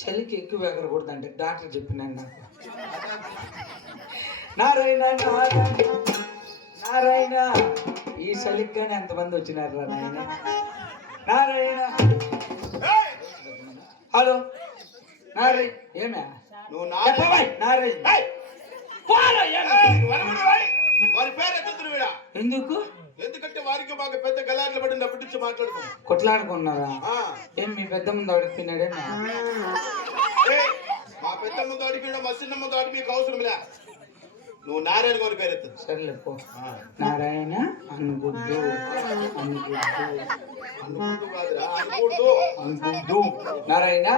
చలికి ఎక్కువ ఎగరకూడదంటే డాక్టర్ చెప్పినాను నాకు. నారాయణ నారాయణ నారాయణ ఈ చలిగ్గానే ఎంతమంది వచ్చినారు రా నాయన. నారాయణ హలో నారాయణ ఏమే నువ్వు నారాయణ వారి పేరు ఎత్తుతురు వీడా. ఎందుకు? ఎందుకంటే వారికి మాకు పెద్ద గలాట్లు పడింది, అప్పటి నుంచి మాట్లాడుకో. కొట్లాడుకున్నారా? ఏం మీ పెద్ద ముందు అడిగిపోయినాడే? మా పెద్ద ముందు అడిగిపోయినా మా చిన్న ముందు అడిగి మీకు అవసరం లే. నువ్వు నారాయణ గారి పేరు ఎత్తు. సరేలే పో. నారాయణ అనుగుడ్డు అనుగుడ్డు అనుగుడ్డు కాదురా, అనుగుడ్డు అనుగుడ్డు నారాయణ